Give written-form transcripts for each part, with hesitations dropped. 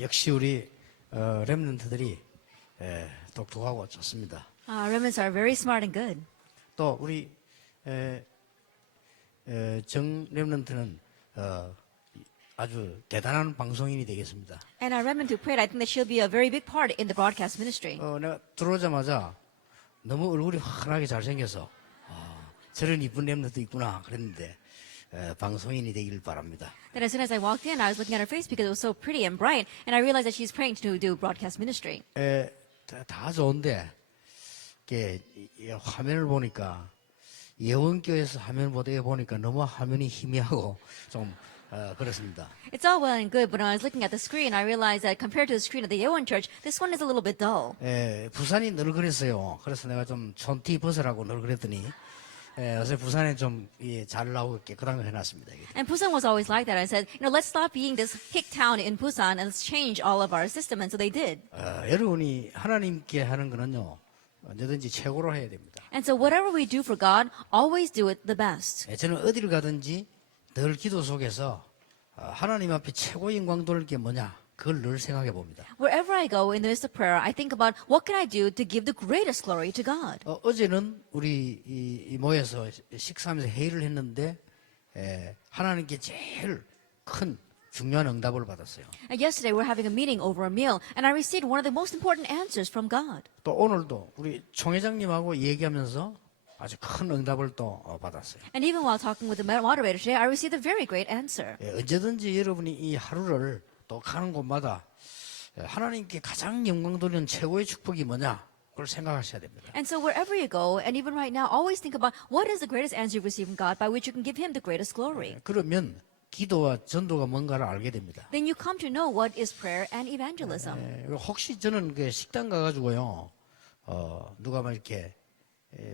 역시 우리 렘넌트들이 똑똑하고 좋습니다. Remnants are very smart and good. 또 우리 정 렘넌트는 아주 대단한 방송인이 되겠습니다. And our remnant who prayed, I think that she'll be a very big part in the broadcast ministry. 내가 들어오자마자 너무 얼굴이 환하게 잘생겨서 저런 이쁜 렘넌트 있구나 그랬는데 방송인이 되길 바랍니다. Then as soon as I walked in, I was looking at her face because it was so pretty and bright, and I realized that she's praying to do broadcast ministry. 다 좋은데 이 화면을 보니까 예원교에서 화면을 보니까 너무 화면이 희미하고 좀 그렇습니다. It's all well and good, but when I was looking at the screen, I realized that compared to the screen of the Yeowon Church, this one is a little bit dull. 부산이 늘 그랬어요. 그래서 내가 좀 촌티 벗으라고 늘 그랬더니 요새 부산에 좀 잘 나오게 그런 걸 해놨습니다. And Busan was always like that. I said, let's stop being this hick town in Busan and let's change all of our system. And so they did. 여러분이 하나님께 하는 거는요 언제든지 최고로 해야 됩니다. And so whatever we do for God, always do it the best. 저는 어디를 가든지 늘 기도 속에서 하나님 앞에 최고 영광 돌릴 게 뭐냐 그걸 늘 생각해 봅니다. Wherever I go in the midst of prayer, I think about what can I do to give the greatest glory to God. 어제는 우리 이 모여서 식사하면서 회의를 했는데 하나님께 제일 큰 중요한 응답을 받았어요. And yesterday we're having a meeting over a meal, and I received one of the most important answers from God. 또 오늘도 우리 총회장님하고 얘기하면서 아주 큰 응답을 또 받았어요. And even while talking with the moderator today, I received a very great answer. 언제든지 여러분이 이 하루를 또 가는 곳마다 하나님께 가장 영광 돌리는 최고의 축복이 뭐냐 그걸 생각하셔야 됩니다. And so wherever you go, and even right now, always think about what is the greatest answer you've received from God by which you can give Him the greatest glory. 그러면 기도와 전도가 뭔가를 알게 됩니다. Then you come to know what is prayer and evangelism. 혹시 저는 그 식당 가가지고요, 누가 막 이렇게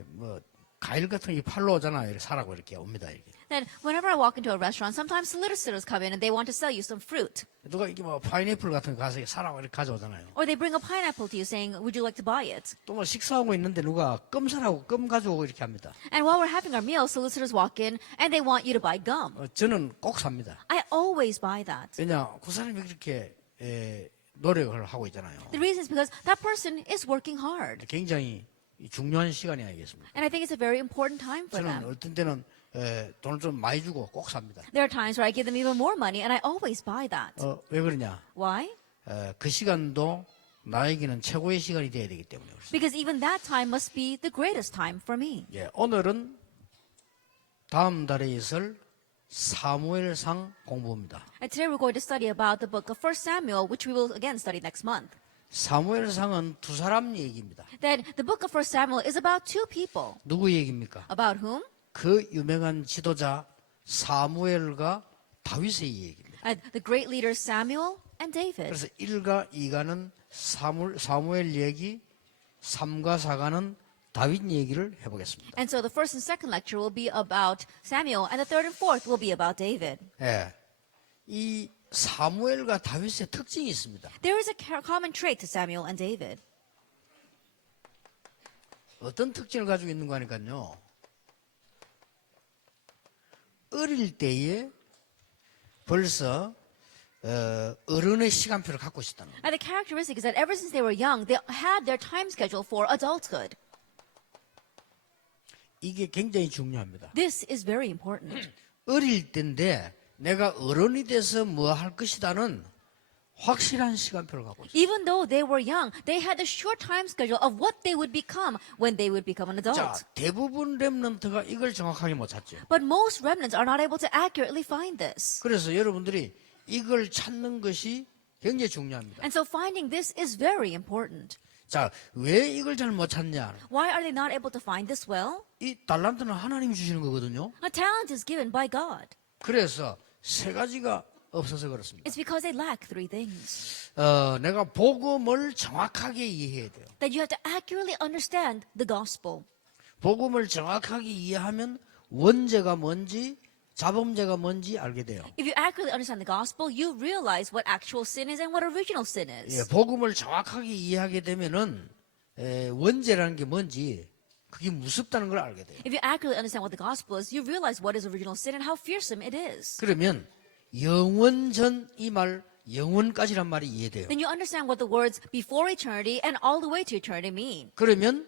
뭐 과일 같은 게 팔러 오잖아요. 이렇게 사라고 이렇게 옵니다. 이렇게. Then whenever I walk into a restaurant, sometimes solicitors come in and they want to sell you some fruit. 누가 이게 뭐 파인애플 같은 거 가서 사라고 이렇게 가져오잖아요. Or they bring a pineapple to you saying, would you like to buy it? 또 뭐 식사하고 있는데 누가 껌 사라고 껌 가져오고 이렇게 합니다. And while we're having our meal, solicitors walk in and they want you to buy gum. 저는 꼭 삽니다. I always buy that. 왜냐, 그 사람이 그렇게 노력을 하고 있잖아요. The reason is because that person is working hard. 굉장히 중요한 시간이 아니겠습니까? And I think it's a very important time for 저는 them. 어떤 때는 돈을 좀 많이 주고 꼭 삽니다. There are times where I give them even more money and I always buy that. 왜 그러냐? Why? 그 시간도 나에게는 최고의 시간이 돼야 되기 때문에 그렇습니다. Because even that time must be the greatest time for me. 오늘은 다음 달에 있을 사무엘상 공부입니다. And today we're going to study about the book of 1 Samuel, which we will again study next month. 사무엘상은 두 사람 얘기입니다. That the book of 1 Samuel is about two people. 누구 얘기입니까? About whom? 그 유명한 지도자 사무엘과 다윗의 얘기입니다. The great leaders Samuel and David. 그래서 1과 2가는 사무엘 얘기, 3과 4가는 다윗 얘기를 해보겠습니다. And so the first and second lecture will be about Samuel, and the third and fourth will be about David. 이 사무엘과 다윗의 특징이 있습니다. There is a common trait to Samuel and David. 어떤 특징을 가지고 있는 거 하니까요. 어릴 때에 벌써 어른의 시간표를 갖고 있었다는 거예요. And the characteristic is that ever since they were young, they had their time schedule for adulthood. 이게 굉장히 중요합니다. This is very important. 어릴 때인데 내가 어른이 돼서 뭐 할 것이다는 확실한 시간표를 갖고 있어요. Even though they were young, they had a short time schedule of what they would become when they would become an 자, adult. 대부분 렘넌트가 이걸 정확하게 못 찾죠. But most remnants are not able to accurately find this. 그래서 여러분들이 이걸 찾는 것이 굉장히 중요합니다. And so finding this is very important. 자, 왜 이걸 잘 못 찾냐? Why are they not able to find this well? 이 달란트는 하나님이 주시는 거거든요. A talent is given by God. 그래서 세 가지가 없어서 그렇습니다. It's because they lack three things. 내가 복음을 정확하게 이해해야 돼요. That you have to accurately understand the gospel. 복음을 정확하게 이해하면 원죄가 뭔지 자범죄가 뭔지 알게 돼요. If you accurately understand the gospel, you realize what actual sin is and what original sin is. 복음을 정확하게 이해하게 되면은 원죄라는 게 뭔지 그게 무섭다는 걸 알게 돼요. If you accurately understand what the gospel is, you realize what is original sin and how fearsome it is. 그러면 영원전 이 말 영원까지란 말이 이해돼요. then you understand what the words before eternity and all the way to eternity mean. 그러면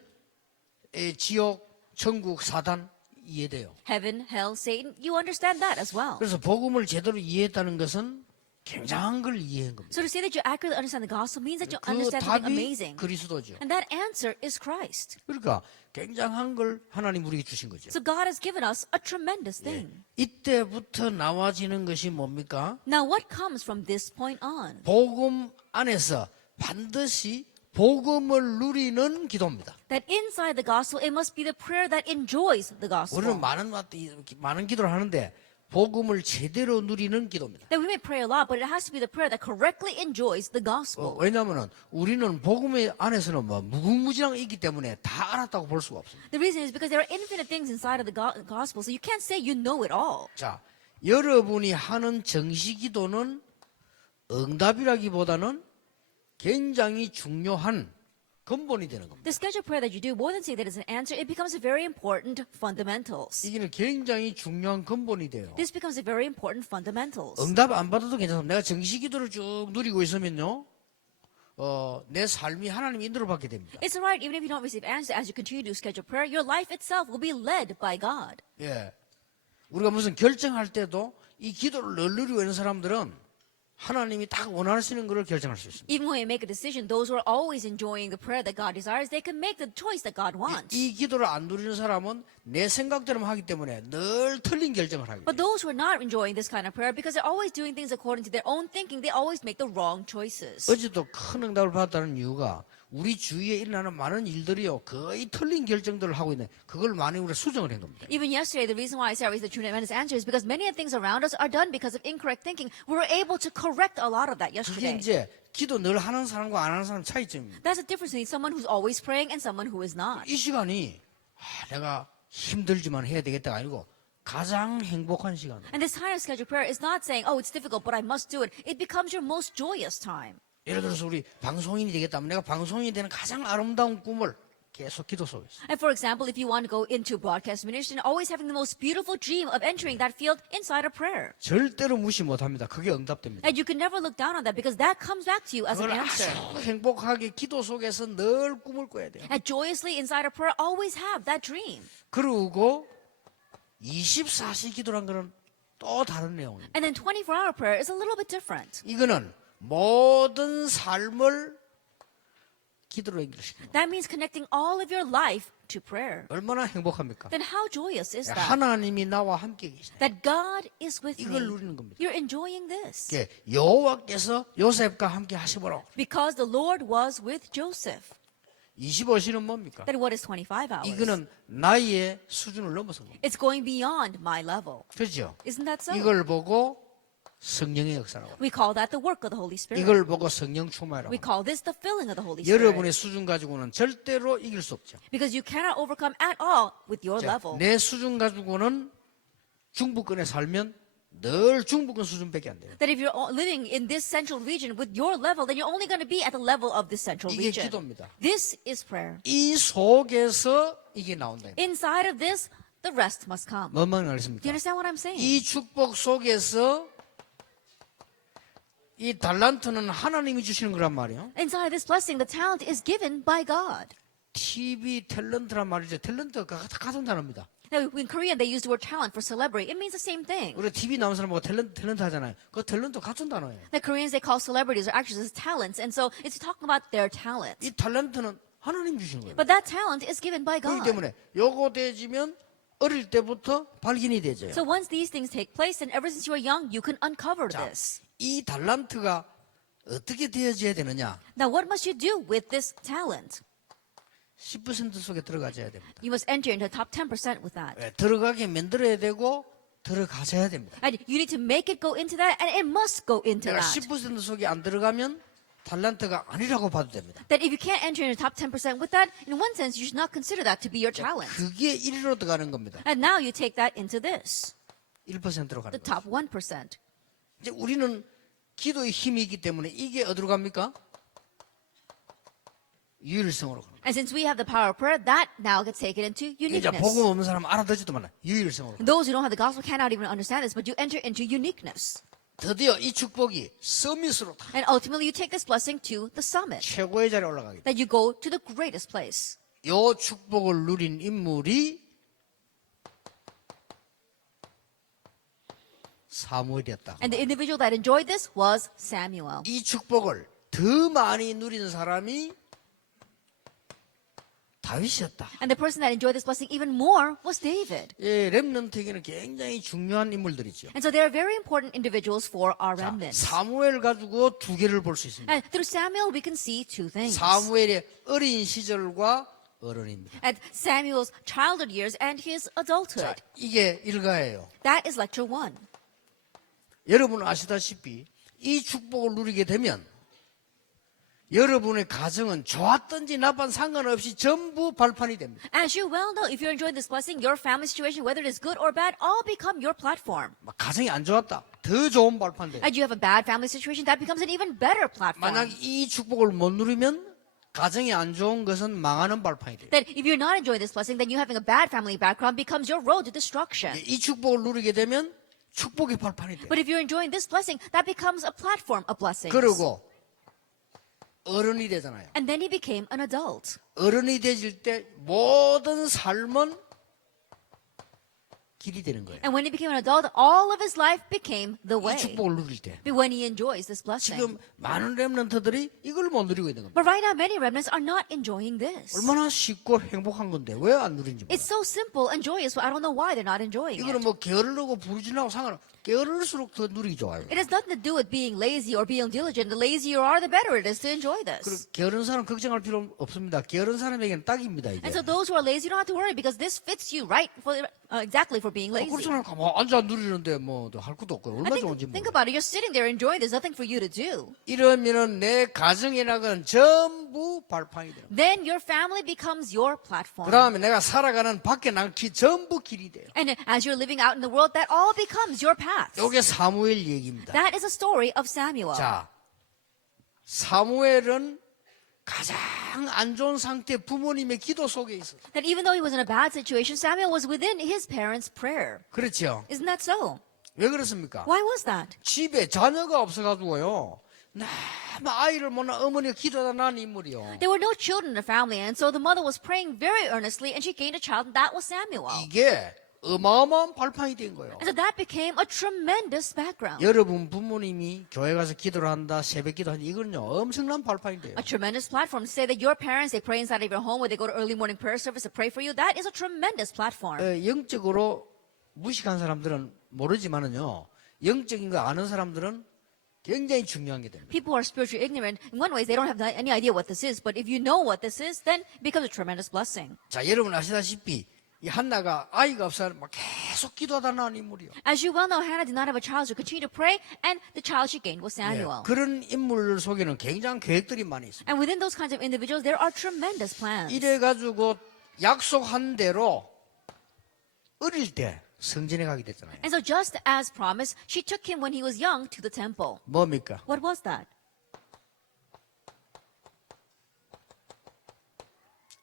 지옥, 천국, 사단 이해돼요. Heaven, hell, Satan, you understand that as well. 그래서 복음을 제대로 이해했다는 것은 굉장한 걸 이해한 겁니다. So to say that you accurately understand the gospel means that you 그 understand something 답이 amazing. 그리스도죠. And that answer is Christ. 그러니까 굉장한 걸 하나님 우리에게 주신 거죠. So God has given us a tremendous thing. 이때부터 나와지는 것이 뭡니까? Now what comes from this point on? 복음 안에서 반드시 복음을 누리는 기도입니다. That inside the gospel, it must be the prayer that enjoys the gospel. 우리는 많은 기도를 하는데 복음을 제대로 누리는 기도입니다. That we may pray a lot, but it has to be the prayer that correctly enjoys the gospel. 왜냐하면 우리는 복음 안에서는 무궁무진한 게 있기 때문에 다 알았다고 볼 수가 없습니다. The reason is because there are infinite things inside of the gospel, so you can't say you know it all. 자, 여러분이 하는 정시기도는 응답이라기보다는 굉장히 중요한 근본이 되는 겁니다. The scheduled prayer that you do, more than say that it's an answer, it becomes a very important fundamentals. 이게 굉장히 중요한 근본이 돼요. This becomes a very important fundamentals. 응답 안 받아도 괜찮습니다. 내가 정시기도를 쭉 누리고 있으면요, 내 삶이 하나님 인도를 받게 됩니다. It's alright, even if you don't receive answer as you continue to do scheduled prayer, your life itself will be led by God. 예, 우리가 무슨 결정할 때도 이 기도를 늘 누리고 있는 사람들은 하나님이 딱 원하시는 것을 결정할 수 있습니다. Even when you make a decision, those who are always enjoying the prayer that God desires, they can make the choice that God wants. 이 기도를 안 누리는 사람은 내 생각대로만 하기 때문에 늘 틀린 결정을 하게 But 돼요. those who are not enjoying this kind of prayer, because they're always doing things according to their own thinking, they always make the wrong choices. 어제도 큰 응답을 받았다는 이유가 우리 주위에 일어나는 많은 일들이요 거의 틀린 결정들을 하고 있는 그걸 많이 우리가 수정을 한 겁니다. Even yesterday, the reason why I said I raised the tremendous answer is because many of the things around us are done because of incorrect thinking. We were able to correct a lot of that 그게 yesterday. 이제 기도 늘 하는 사람과 안 하는 사람 차이점입니다. That's the difference between someone who's always praying and someone who is not. 이 시간이 내가 힘들지만 해야 되겠다가 아니고 가장 행복한 시간. And this time of scheduled prayer is not saying, oh, it's difficult, but I must do it. It becomes your most joyous time. 예를 들어서 우리 방송인이 되겠다면 내가 방송인이 되는 가장 아름다운 꿈을 계속 기도 속에서. And for example, if you want to go into broadcast ministry, always having the most beautiful dream of entering that field inside of prayer. 절대로 무시 못합니다. 그게 응답됩니다. And you can never look down on that because that comes back to you as an 그걸 answer. 아주 행복하게 기도 속에서 늘 꿈을 꿔야 돼요. And joyously inside of prayer, always have that dream. 그리고 24시 기도란 거는 또 다른 내용입니다. And then 24-hour prayer is a little bit different. 이거는 모든 삶을 기도로 연결시킵니다. That means connecting all of your life to prayer. 얼마나 행복합니까? Then how joyous is that? 하나님이 나와 함께 계시네. That God is with 이걸 me. 누리는 겁니다. You're enjoying this. 예, 여호와께서 요셉과 함께 하시므로 Because the Lord was with Joseph. 25시는 뭡니까? Then what is 25 hours? 이거는 나의 수준을 넘어선 겁니다. It's going beyond my level. 그렇죠? Isn't that so? 이걸 보고 성령의 역사라고. We call that the work of the Holy Spirit. 이걸 보고 성령 충만이라고. We call this the filling of the Holy Spirit. 여러분의 수준 가지고는 절대로 이길 수 없죠. Because you cannot overcome at all with your 자, level. 내 수준 가지고는 중부권에 살면 늘 중부권 수준밖에 안 돼요. That if you're living in this central region with your level, then you're only going to be at the level of this central 이게 region. 기도입니다. This is prayer. 이 속에서 이게 나온다. Inside of this, the rest must come. 뭔 말인지 Do you 알겠습니까? understand what I'm saying? 이 축복 속에서 이 달란트는 하나님이 주시는 거란 말이에요. Inside this blessing, the talent is given by God. TV 탤런트란 말이죠. 탤런트가 같은 단어입니다. Now, in Korean, they use the word talent for celebrity. It means the same thing. 우리 TV 나온 사람 보고 탤런트 하잖아요. 그 탤런트 같은 단어예요. The Koreans, they call celebrities or actors as talents, and so it's talking about their talent. 이 탤런트는 하나님 주시는 거예요. But that talent is given by 그렇기 God. 때문에 요거 되지면 어릴 때부터 발견이 되죠. So once these things take place, and ever since you are young, you can uncover 자, this. 이 달란트가 어떻게 되어져야 되느냐? Now, what must you do with this talent? 10% 속에 들어가줘야 됩니다. You must enter into the top 10% with that. 예, 들어가게 만들어야 되고 들어가셔야 됩니다. And you need to make it go into that, and it must go into 내가 that. 10% 속에 안 들어가면 달란트가 아니라고 봐도 됩니다. That if you can't enter into the top 10% with that, in one sense, you should not consider that to be your talent. 그게 1위로 들어가는 겁니다. And now you take that into this, 1%로 가는 the 거예요. top 1%. 이제 우리는 기도의 힘이 있기 때문에 이게 어디로 갑니까? 유일성으로 가는 거예요. And since we have the power of prayer, that now gets taken into 이제 uniqueness. 복음 없는 사람 알아듣지도 말아. 유일성으로. Those who don't have the gospel cannot even understand this, but you enter into uniqueness. 드디어 이 축복이 서밋으로 다 And ultimately, you take this blessing to the summit, 최고의 자리에 올라가게 돼. that you go to the greatest place. 요 축복을 누린 인물이 사무엘이었다. And the individual that enjoyed this was Samuel. 이 축복을 더 많이 누린 사람이 다윗이었다. And the person that enjoyed this blessing even more was David. 예, 렘넌트에게는 굉장히 중요한 인물들이죠. And so they are very important individuals for our 자, remnants. 사무엘 가지고 두 개를 볼 수 있습니다. And through Samuel, we can see two things. 사무엘의 어린 시절과 어른입니다. And Samuel's childhood years and his 자, adulthood. 이게 일가예요. That is lecture 1. 여러분 아시다시피 이 축복을 누리게 되면 여러분의 가정은 좋았든지 나쁜 상관없이 전부 발판이 됩니다. As you well know, if you're enjoying this blessing, your family situation, whether it is good or bad, all become your platform. 막 가정이 안 좋았다. 더 좋은 발판 돼요. And you have a bad family situation, that becomes an even better platform. 만약 이 축복을 못 누리면 가정이 안 좋은 것은 망하는 발판이 돼요. That if you're not enjoying this blessing, then you having a bad family background becomes your road to destruction. 이 축복을 누리게 되면 축복의 발판이 돼요. But if you're enjoying this blessing, that becomes a platform of blessings. 그리고 어른이 되잖아요. And then he became an adult. 어른이 되질 때 모든 삶은 길이 되는 거예요. And when he became an adult, all of his life became the 이 way. 축복을 누릴 때. When he enjoys this blessing. 지금 많은 렘넌트들이 이걸 못 누리고 있는 겁니다. But right now, many remnants are not enjoying this. 얼마나 쉽고 행복한 건데 왜 안 누린지 몰라요. It's so simple and joyous, but I don't know why they're not enjoying 이거는 it. 뭐 게으르고 부르짖하고 상관없어요. 게으를수록 더 누리기 좋아요. It has nothing to do with being lazy or being diligent. The lazier you are, the better it is to enjoy 그리고 this. 게으른 사람 걱정할 필요 없습니다. 게으른 사람에게는 딱입니다. 이게. And so those who are lazy, you don't have to worry because this fits you right for exactly for being lazy. 그렇지 않고 뭐 앉아 누리는데 뭐 할 것도 없고 And 얼마나 좋은지 think 몰라요. about it. You're sitting there enjoying. There's nothing for you to do. 이러면은 내 가정이라는 전부 발판이 돼요. Then your family becomes your 그 platform. 다음에 내가 살아가는 밖에 나간 길 전부 길이 돼요. And as you're living out in the world, that all becomes your path. 이게 사무엘 얘기입니다. That is a story of Samuel. 자, 사무엘은 가장 안 좋은 상태 부모님의 기도 속에 있었어요. That even though he was in a bad situation, Samuel was within his parents' prayer. 그렇죠. Isn't that so? 왜 그렇습니까? Why was that? 집에 자녀가 없어가지고요. 너무 아이를 못 낳은 어머니가 기도하다 난 인물이요. There were no children in the family, and so the mother was praying very earnestly, and she gained a child, and that was Samuel. 이게 어마어마한 발판이 된 거예요. And so that became a tremendous background. 여러분 부모님이 교회 가서 기도를 한다, 새벽 기도한다, 이거는요 엄청난 발판이 돼요. A tremendous platform to say that your parents, they pray inside of your home, or they go to early morning prayer service to pray for you. That is a tremendous platform. 영적으로 무식한 사람들은 모르지만은요, 영적인 거 아는 사람들은 굉장히 중요한 게 됩니다. People who are spiritually ignorant, in one way, they don't have any idea what this is. But if you know what this is, then it becomes a tremendous blessing. 자, 여러분 아시다시피 이 한나가 아이가 없어 막 계속 기도하다 난 인물이요. As you well know, Hannah did not have a child, so continued to pray, and the child she gained was 예, Samuel. 그런 인물 속에는 굉장한 계획들이 많이 있습니다. And within those kinds of individuals, there are tremendous plans. 이래가지고 약속한 대로 어릴 때 성전에 가게 됐잖아요. And so just as promised, she took him when he was young to the temple. 뭡니까? What was that?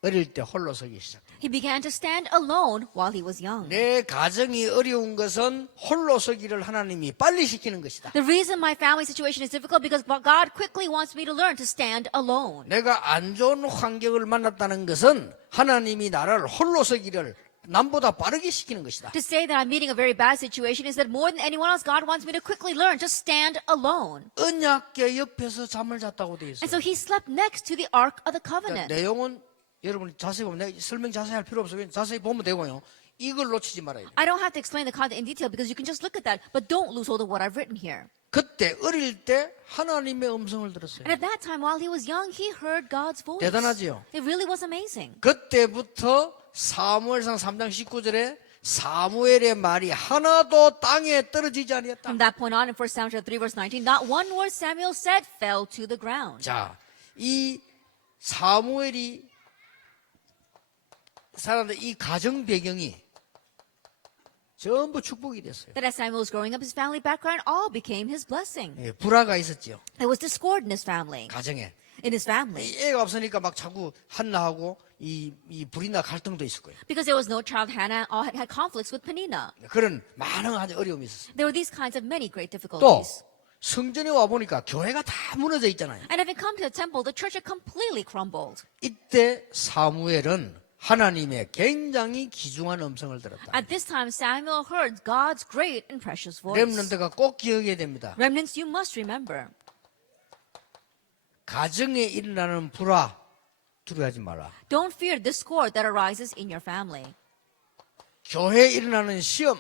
어릴 때 홀로 서기 시작. He began to stand alone while he was young. 내 가정이 어려운 것은 홀로 서기를 하나님이 빨리 시키는 것이다. The reason my family situation is difficult because God quickly wants me to learn to stand alone. 내가 안 좋은 환경을 만났다는 것은 하나님이 나를 홀로 서기를 남보다 빠르게 시키는 것이다. To say that I'm meeting a very bad situation is that more than anyone else, God wants me to quickly learn to stand alone. 언약궤 옆에서 잠을 잤다고 돼 And 있어요. so he slept next to the Ark of the 그러니까 Covenant. 내용은 여러분 자세히 보면 내가 설명 자세히 할 필요 없어요. 자세히 보면 되고요. 이걸 놓치지 말아야 돼요. I don't have to explain the content in detail because you can just look at that, but don't lose hold of what I've written here. 그때 어릴 때 하나님의 음성을 들었어요. And at that time, while he was young, he heard God's voice. 대단하지요? It really was amazing. 그때부터 사무엘상 3장 19절에 사무엘의 말이 하나도 땅에 떨어지지 아니했다. From that point on in 1 Samuel 3 verse 19, not one word Samuel said fell to the ground. 자, 이 사무엘이 살았는데 이 가정 배경이 전부 축복이 됐어요. That as Samuel was growing up, his family background all became his blessing. 예, 불화가 있었지요. There was discord in his family. 가정에. In his family. 이 애가 없으니까 막 자꾸 한나하고 이 불이나 갈등도 있을 거예요. Because there was no child, Hannah all had conflicts with Peninnah. 그런 많은 아주 어려움이 있었어요. There were these kinds of many great 또 difficulties. 성전에 와 보니까 교회가 다 무너져 있잖아요. And having come to the temple, the church had completely crumbled. 이때 사무엘은 하나님의 굉장히 귀중한 음성을 들었다. At this time, Samuel heard God's great and precious voice. 렘넌트가 꼭 기억해야 됩니다. Remnants, you must remember. 가정에 일어나는 불화 두려워하지 마라. Don't fear discord that arises in your family. 교회에 일어나는 시험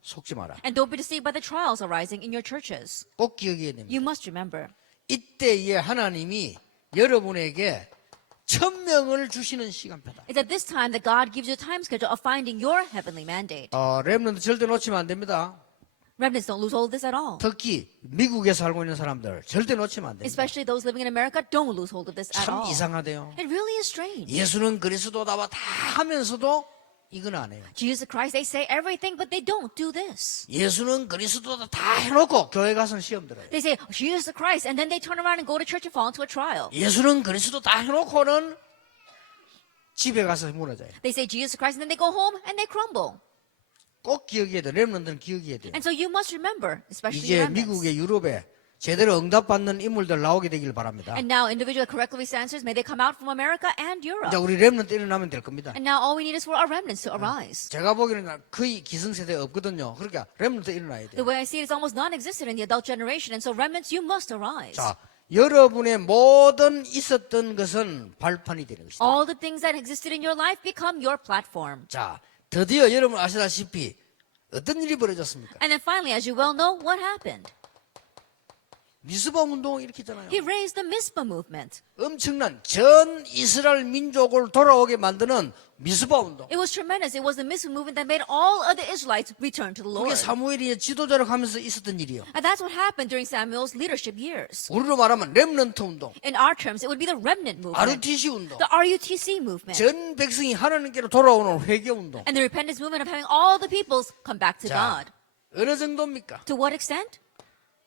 속지 마라. And don't be deceived by the trials arising in your churches. 꼭 기억해야 됩니다. You must remember. 이때에 하나님이 여러분에게 1000명을 주시는 시간표다. It's at this time that God gives you a time schedule of finding your heavenly mandate. 렘넌트 절대 놓치면 안 됩니다. Remnants, don't lose hold of this at all. 특히 미국에 살고 있는 사람들 절대 놓치면 안 됩니다. Especially those living in America, don't lose hold of this at 참 all. 이상하대요. It really is strange. 예수는 그리스도다 다 하면서도 이건 안 해요. Jesus Christ, they say everything, but they don't do this. 예수는 그리스도다 다 해놓고 교회 가서는 시험 들어요. They say, Jesus Christ, and then they turn around and go to church and fall into a trial. 예수는 그리스도 다 해놓고는 집에 가서 무너져요. They say Jesus Christ, and then they go home and they crumble. 꼭 기억해야 돼요. 렘넌트는 기억해야 돼요. And so you must remember, especially 이제 remnants. 미국에 유럽에 제대로 응답받는 인물들 나오게 되길 바랍니다. And now individual correctly answers, may they come out from America and Europe. 이제 우리 렘넌트 일어나면 될 겁니다. And now all we need is for our remnants to arise. 제가 보기에는 거의 기성세대 없거든요. 그러니까 렘넌트 일어나야 The 돼요. way I see it is almost non-existent in the adult generation, and so remnants, you must arise. 자, 여러분의 모든 있었던 것은 발판이 되는 것이다. All the things that existed in your life become your platform. 자, 드디어 여러분 아시다시피 어떤 일이 벌어졌습니까? And then finally, as you well know, what happened? 미스바 운동 일으켰잖아요. He raised the Mizpah movement. 엄청난 전 이스라엘 민족을 돌아오게 만드는 미스바 운동. It was tremendous. It was the Mizpah movement that made all other Israelites return to the 그게 Lord. 사무엘이 지도자로 하면서 있었던 일이에요. And that's what happened during Samuel's leadership years. 우리로 말하면 렘넌트 운동, In our terms, it would be the remnant movement, RUTC 운동, the RUTC movement, 전 백성이 하나님께로 돌아오는 회개 운동. and the repentance movement of having all the peoples come back to 자, God. 어느 정도입니까? To what extent?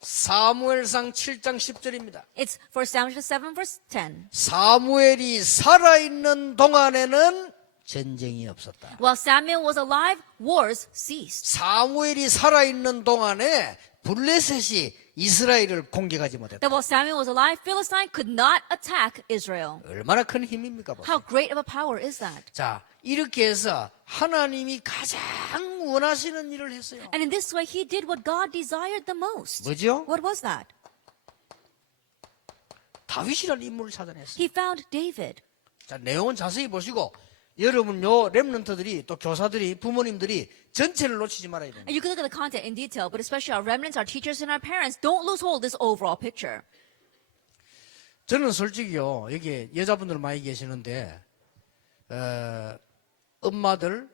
사무엘상 7장 10절입니다. It's 1 Samuel 7 verse 10. 사무엘이 살아있는 동안에는 전쟁이 없었다. While Samuel was alive, wars ceased. 사무엘이 살아있는 동안에 블레셋이 이스라엘을 공격하지 못했다. That while Samuel was alive, Philistine could not attack Israel. 얼마나 큰 힘입니까? 보세요. How great of a power is that? 자, 이렇게 해서 하나님이 가장 원하시는 일을 했어요. And in this way, he did what God desired the most. 뭐죠? What was that? 다윗이라는 인물을 찾아냈어요. He found David. 자, 내용은 자세히 보시고 여러분 요 렘넌트들이 또 교사들이 부모님들이 전체를 놓치지 말아야 됩니다. And you can look at the content in detail, but especially our remnants, our teachers, and our parents, don't lose hold of this overall picture. 저는 솔직히요, 여기 여자분들 많이 계시는데, 엄마들,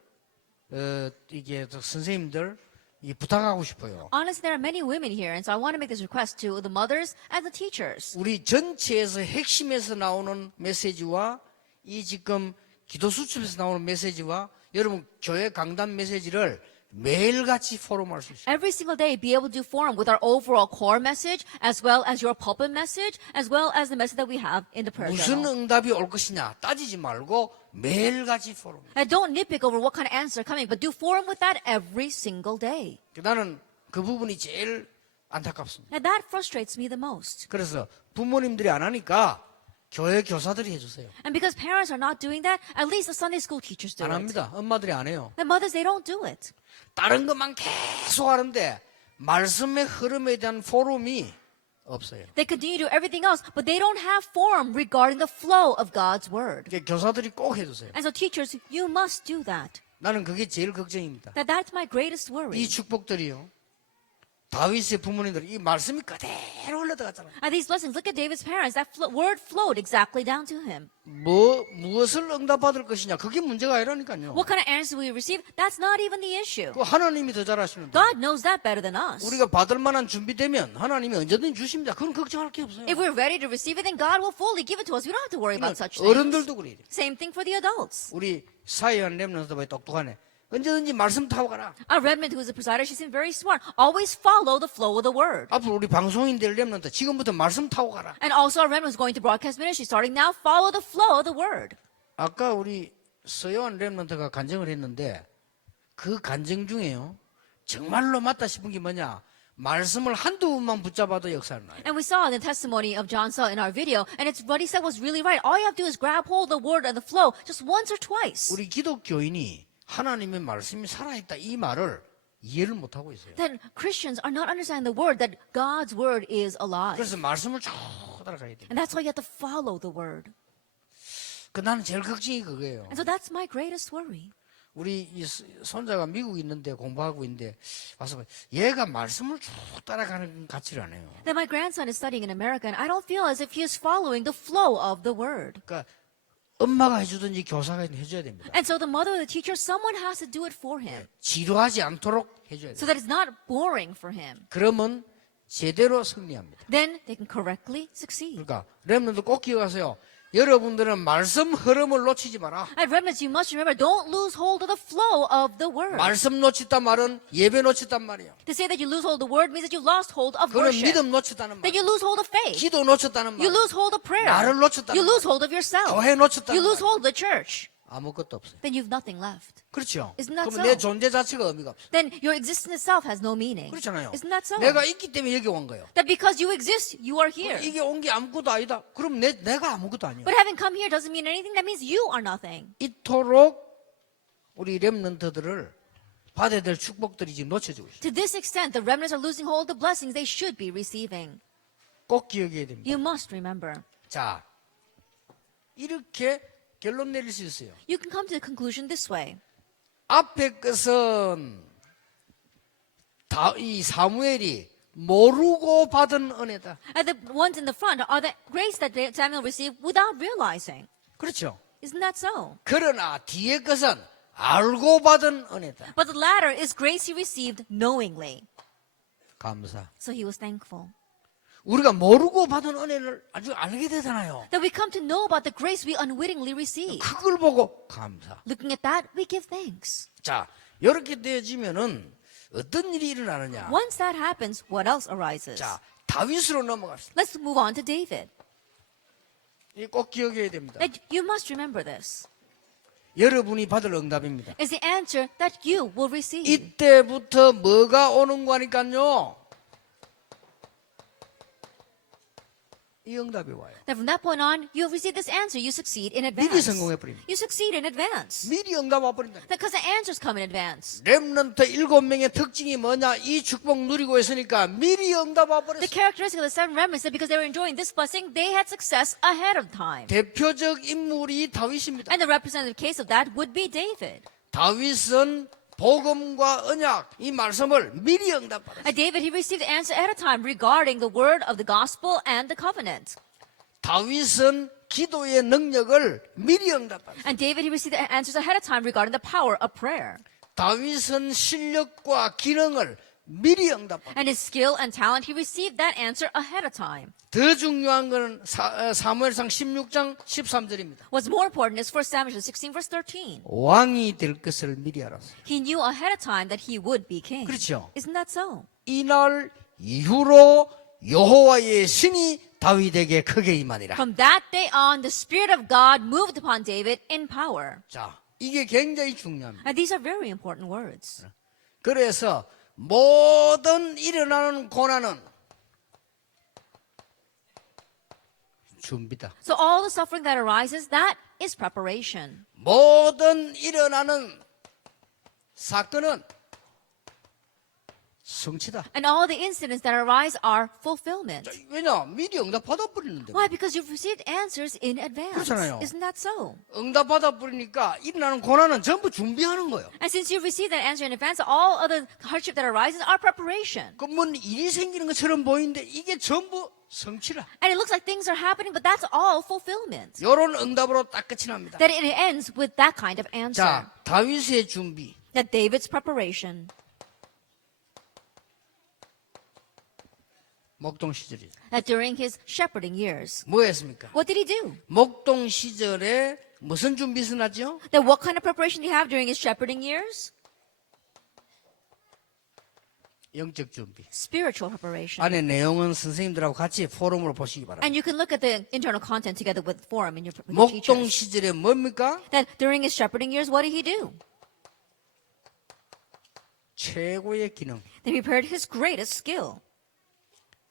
이게 선생님들, 이 부탁하고 싶어요. Honestly, there are many women here, and so I want to make this request to the mothers and the teachers. 우리 전체에서 핵심에서 나오는 메시지와 이 지금 기도 수첩에서 나오는 메시지와 여러분 교회 강단 메시지를 매일같이 포럼할 수 있어요. Every single day, be able to form with our overall core message, as well as your pulpit message, as well as the message that we have in the prayer 무슨 journal. 응답이 올 것이냐 따지지 말고 매일같이 포럼. And don't nitpick over what kind of answer coming, but do forum with that every single day. 나는 그 부분이 제일 안타깝습니다. And that frustrates me the most. 그래서 부모님들이 안 하니까 교회 교사들이 해주세요. And because parents are not doing that, at least the Sunday school teachers do 안 it. 합니다. 엄마들이 안 해요. The mothers, they don't do it. 다른 것만 계속 하는데 말씀의 흐름에 대한 포럼이 없어요. They continue to do everything else, but they don't have form regarding the flow of God's word. 이제 교사들이 꼭 해주세요. And so teachers, you must do that. 나는 그게 제일 걱정입니다. That's my greatest worry. 이 축복들이요. 다윗의 부모님들 이 말씀이 그대로 흘러들어갔잖아요. And these blessings, look at David's parents. That word flowed exactly down to him. 무엇을 응답받을 것이냐 그게 문제가 아니라니까요. What kind of answer we receive? That's not even the issue. 그 하나님이 더 잘하시는데 God knows that better than us. 우리가 받을 만한 준비되면 하나님이 언제든지 주십니다. 그건 걱정할 게 없어요. If we're ready to receive it, then God will fully give it to us. We don't have to worry about such things. 어른들도 그래요. Same thing for the adults. 우리 사회한 렘넌트도 똑똑하네. 언제든지 말씀 타고 가라. Our remnant, who is the presider, she seemed very smart. Always follow the flow of the word. 앞으로 우리 방송인 될 렘넌트 지금부터 말씀 타고 가라. And also our remnant who's going to broadcast ministry, starting now, follow the flow of the word. 아까 우리 서요한 렘넌트가 간증을 했는데 그 간증 중에요. 정말로 맞다 싶은 게 뭐냐? 말씀을 한두 번만 붙잡아도 역사를 나요. And we saw the testimony of John Sell in our video, and it's what he said was really right. All you have to do is grab hold of the word and the flow just once or twice. 우리 기독교인이 하나님의 말씀이 살아있다 이 말을 이해를 못하고 있어요. That Christians are not understanding the word, that God's word is alive. 그래서 말씀을 쭉 따라가야 돼요. And that's why you have to follow the word. 나는 제일 걱정이 그거예요. And so that's my greatest worry. 우리 이 손자가 미국에 있는데 공부하고 있는데 와서 얘가 말씀을 쭉 따라가는 것 같지를 않아요. That my grandson is studying in America, and I don't feel as if he is following the flow of the word. 그러니까 엄마가 해주든지 교사가 해줘야 됩니다. And so the mother or the teacher, someone has to do it for him 지루하지 않도록 해줘야 so 돼요. that it's not boring for him. 그러면 제대로 승리합니다. Then they can correctly succeed. 그러니까 렘넌트 꼭 기억하세요. 여러분들은 말씀 흐름을 놓치지 마라. At Remnants, you must remember, don't lose hold of the flow of the word. 말씀 놓쳤단 말은 예배 놓쳤단 말이에요. To say that you lose hold of the word means that you lost hold of 그는 worship. 믿음 놓쳤다는 That 말. you lose hold of faith. 기도 놓쳤다는 You 말. lose hold of prayer. 나를 놓쳤다는 You lose 말. hold of yourself. 교회 놓쳤다는 You lose 말. hold of the church. 아무것도 없어요. Then you've nothing left. 그렇죠. Isn't that 그러면 so? 내 존재 자체가 의미가 없어요. Then your existence itself has no meaning. 그렇잖아요. Isn't that so? 내가 있기 때문에 여기 온 거예요. That because you exist, you are here. 이게 온 게 아무것도 아니다. 그럼 내가 아무것도 아니야. But having come here doesn't mean anything. That means you are nothing. 이토록 우리 렘넌트들을 받아야 될 축복들이 지금 놓쳐지고 있어요. To this extent, the remnants are losing hold of the blessings they should be receiving. 꼭 기억해야 됩니다. You must remember. 자, 이렇게 결론 내릴 수 있어요. You can come to the conclusion this way. 앞에 것은 이 사무엘이 모르고 받은 은혜다. And the ones in the front are the grace that Samuel received without realizing. 그렇죠. Isn't that so? 그러나 뒤에 것은 알고 받은 은혜다. But the latter is grace he received knowingly. 감사. So he was thankful. 우리가 모르고 받은 은혜를 아주 알게 되잖아요. That we come to know about the grace we unwittingly receive. 그걸 보고 감사. Looking at that, we give thanks. 자, 이렇게 되어지면은 어떤 일이 일어나느냐? Once that happens, what else arises? 자, 다윗으로 넘어갑시다. Let's move on to David. 이 꼭 기억해야 됩니다. That you must remember this. 여러분이 받을 응답입니다. Is the answer that you will receive. 이때부터 뭐가 오는 거니까요? 이 응답이 와요. That from that point on, you receive this answer. You succeed in 미리 advance. 성공해버립니다. You succeed in advance. 미리 응답 와버린다. Because the answers come in advance. 렘넌트 7명의 특징이 뭐냐? 이 축복 누리고 있으니까 미리 응답 The 와버렸어요. characteristic of the seven remnants is that because they were enjoying this blessing, they had success ahead of time. 대표적 인물이 다윗입니다. And the representative case of that would be David. 다윗은 복음과 언약, 이 말씀을 미리 응답받았어요. At David, he received the answer at a time regarding the word of the gospel and the covenant. 다윗은 기도의 능력을 미리 응답받았어요. And David, he received the answers ahead of time regarding the power of prayer. 다윗은 실력과 기능을 미리 응답받았어요. And his skill and talent, he received that answer ahead of time. 더 중요한 것은 사무엘상 16장 13절입니다. What's more important is 1 Samuel 16, verse 13. 왕이 될 것을 미리 알았어요. He knew ahead of time that he would be king. 그렇죠. Isn't that so? 이날 이후로 여호와의 신이 다윗에게 크게 임하니라. From that day on, the Spirit of God moved upon David in power. 자, 이게 굉장히 중요합니다. And these are very important words. 그래서 모든 일어나는 고난은 준비다. So all the suffering that arises, that is preparation. 모든 일어나는 사건은 성취다. And all the incidents that arise are fulfillment. 왜냐? 미리 응답 받아버리는데. Why? Because you've received answers in advance. 그렇잖아요. Isn't that so? 응답 받아버리니까 일어나는 고난은 전부 준비하는 거예요. And since you've received that answer in advance, all other hardship that arises are preparation. 그러면 일이 생기는 것처럼 보이는데 이게 전부 성취라. And it looks like things are happening, but that's all fulfillment. 이런 응답으로 딱 끝이 납니다. That it ends with that kind of answer. 자, 다윗의 준비. That David's preparation. 목동 시절이 That during his shepherding years, 뭐 했습니까? what did he do? 목동 시절에 무슨 준비 있었나죠? That what kind of preparation did he have during his shepherding years? 영적 준비. Spiritual preparation. 안에 내용은 선생님들하고 같이 포럼으로 보시기 바랍니다. And you can look at the internal content together with the forum in your with your 목동 teachers. 시절에 뭡니까? That during his shepherding years, what did he do? 최고의 기능. They prepared his greatest skill.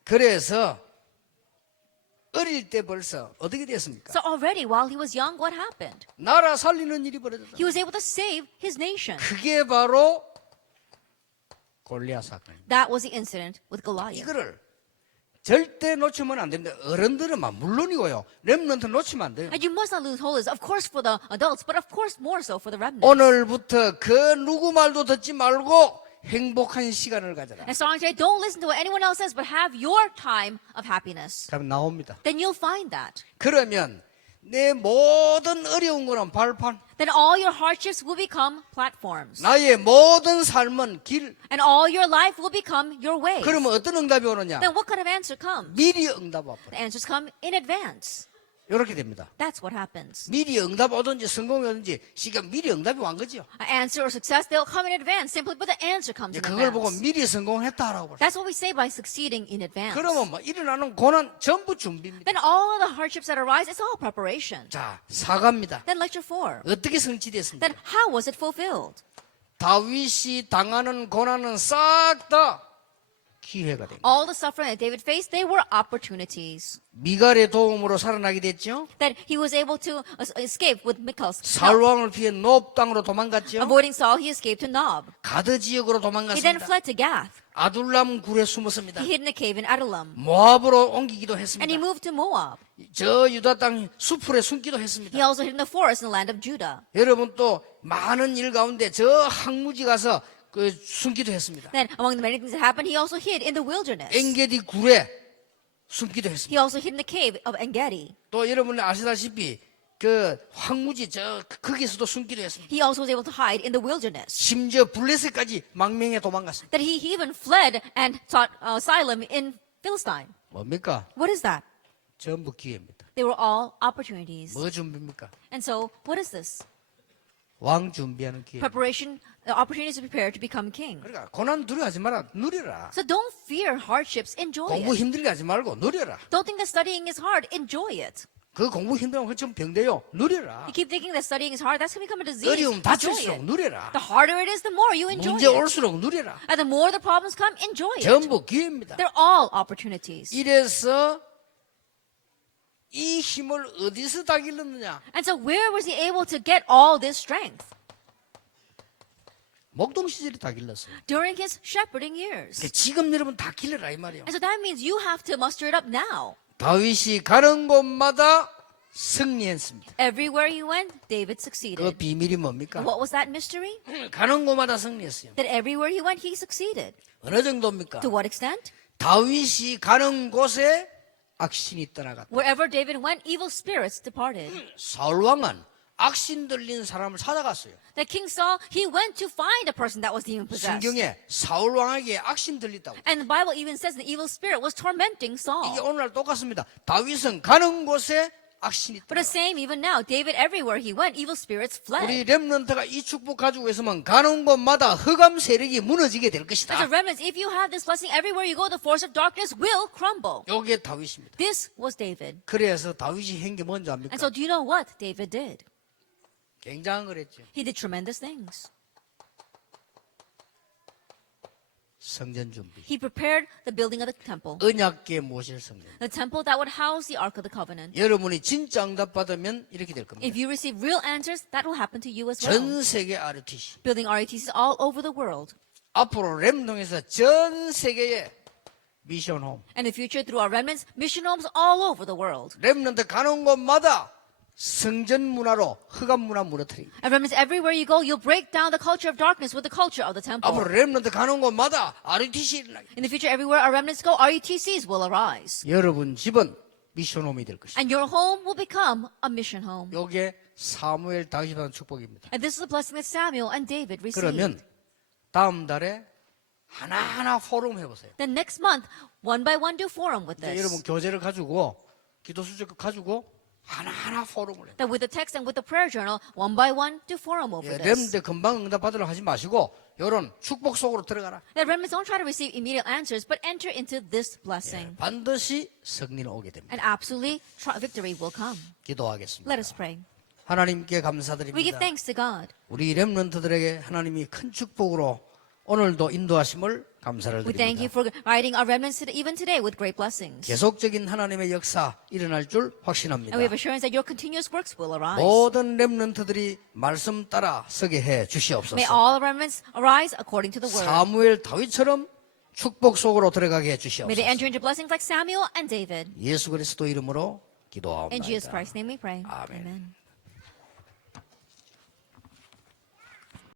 그래서 어릴 때 벌써 어떻게 됐습니까? So already while he was young, what happened? 나라 살리는 일이 벌어졌다. He was able to save his nation. 그게 바로 골리앗 사건입니다. That was the incident with Goliath. 이거를 절대 놓치면 안 됩니다. 어른들은 막 물론이고요. 렘넌트 놓치면 안 돼요. And you must not lose hold of this, of course, for the adults, but of course more so for the remnants. 오늘부터 그 누구 말도 듣지 말고 행복한 시간을 가져라. And starting today, don't listen to what anyone else says, but have your time of happiness. 그럼 나옵니다. Then you'll find that. 그러면 내 모든 어려운 거는 발판, Then all your hardships will become platforms. 나의 모든 삶은 길. And all your life will become your way. 그러면 어떤 응답이 오느냐? Then what kind of answer comes? 미리 응답 와버려. The answers come in advance. 이렇게 됩니다. That's what happens. 미리 응답 오든지 성공이 오든지 지금 미리 응답이 온 거죠. An answer or success, they'll come in advance simply, but the answer comes in 그걸 보고 advance. 미리 성공했다라고. That's what we say by succeeding in advance. 그러면 뭐 일어나는 고난 전부 준비입니다. Then all the hardships that arise, it's all preparation. 자, 사과입니다. Then lecture 4. 어떻게 성취됐습니까? Then how was it fulfilled? 다윗이 당하는 고난은 싹 다 기회가 됩니다. All the suffering that David faced, they were opportunities. 미갈의 도움으로 살아나게 됐죠. That he was able to escape with Michal's help. 사울왕을 피해 노브 땅으로 도망갔죠. Avoiding Saul, he escaped to Nob. 가드 지역으로 He then 도망갔습니다. fled to Gath. 아둘람 굴에 숨었습니다. He hid in a cave in Adullam. 모압으로 옮기기도 And 했습니다. he moved to Moab. 저 유다 땅 수풀에 숨기도 He 했습니다. also hid in the forest in the land of Judah. 여러분 또 많은 일 가운데 저 항무지 가서 그 숨기도 했습니다. Then, among the many things that happened, he also hid in the wilderness. 엥게디 굴에 숨기도 했습니다. He also hid in the cave of En-gedi. 또 여러분이 아시다시피 그 황무지 저 거기서도 숨기도 했습니다. He also was able to hide in the wilderness. 심지어 블레셋까지 망명해 도망갔습니다. That he even fled and sought asylum in Philistine. 뭡니까? What is that? 전부 기회입니다. They were all opportunities. 뭐 준비입니까? And so, what is this? 왕 준비하는 기회. Preparation, the opportunities to prepare to become king. 그러니까 고난 두려워하지 마라. 누려라. So don't fear hardships, enjoy 공부 it. 힘들게 하지 말고 누려라. Don't think that studying is hard, enjoy it. 그 공부 힘들면 그좀 병돼요. 누려라. You keep thinking that studying is hard, that's going to become a disease. 어려움 Enjoy 닥칠수록 it. 누려라. The harder it is, the more you enjoy 문제 it. 올수록 누려라. And the more the problems come, enjoy it. 전부 기회입니다. They're all opportunities. 이래서 이 힘을 어디서 다 길렀느냐? And so where was he able to get all this strength? 목동 시절에 다 길렀어요. During his shepherding years. 그러니까 지금 여러분 다 길러라 이 말이에요. And so that means you have to muster it up now. 다윗이 가는 곳마다 승리했습니다. Everywhere he went, 그 David succeeded. 비밀이 뭡니까? What was that mystery? 가는 곳마다 승리했어요. That everywhere he went, he succeeded. 어느 정도입니까? To what extent? 다윗이 가는 곳에 악신이 떠나갔다. Wherever David went, evil spirits departed. 사울 왕은 악신 들린 사람을 찾아갔어요. That King Saul, he went to find a person that was demon possessed. 성경에 사울 왕에게 악신 들렸다고. And the Bible even says the evil spirit was tormenting 이게 Saul. 오늘날 똑같습니다. 다윗은 가는 곳에 악신이 But the 있다. same even now, David, everywhere he went, evil spirits fled. 우리 렘넌트가 이 축복 가지고 있으면 가는 곳마다 흑암 세력이 무너지게 될 As 것이다. a remnant, if you have this blessing everywhere you go, the force of darkness will crumble. 요게 다윗입니다. This was David. 그래서 다윗이 한 게 뭔지 압니까? And so do you know what David did? 굉장한 걸 했죠. He did tremendous things. 성전 준비. He prepared the building of the temple. 언약궤 모실 성전. The temple that would house the Ark of the Covenant. 여러분이 진짜 응답 받으면 이렇게 될 겁니다. If you receive real answers, that will happen to you as well. 전 세계 ROTC. Building RETCs all over the world. 앞으로 렘동에서 전 세계에 미션홈. And in the future, through our remnants, mission homes all over the world. 렘넌트 가는 곳마다 성전 문화로 흑암 문화 무너뜨립니다. And remnants, everywhere you go, you'll break down the culture of darkness with the culture of the 앞으로 temple. 렘넌트 가는 곳마다 ROTC 일어나게. In the future, everywhere our remnants go, RETCs will arise. 여러분 집은 미션홈이 될 것입니다. And your home will become a mission home. 요게 사무엘 다윗이 받은 축복입니다. And this is the blessing that Samuel and David received. 그러면 다음 달에 하나하나 포럼 해보세요. Then next month, one by one, do forum with 이제 여러분 this. 교재를 가지고 기도 수첩 가지고 하나하나 포럼을 해요. That with the text and with the prayer journal, one by one, do forum over this. 렘때 금방 응답 받으려 하지 마시고 요런 축복 속으로 들어가라. That remnants don't try to receive immediate answers, but enter into this blessing. 반드시 승리는 오게 됩니다. And absolutely, victory will come. 기도하겠습니다. Let us pray. 하나님께 We give 감사드립니다. thanks to God. 우리 렘넌트들에게 하나님이 큰 축복으로 오늘도 인도하심을 감사를 We thank you 드립니다. for guiding our remnants even today with great blessings. 계속적인 하나님의 역사 일어날 줄 And 확신합니다. we have assurance that your continuous works will arise. 모든 렘넌트들이 말씀 따라 서게 해 주시옵소서. May all remnants arise according to the word. 사무엘 다윗처럼 축복 속으로 들어가게 해 May they 주시옵소서. enter into blessings like Samuel and David. 예수 그리스도 이름으로 In Jesus 기도하옵나이다. Christ's name we pray. 아멘. Amen.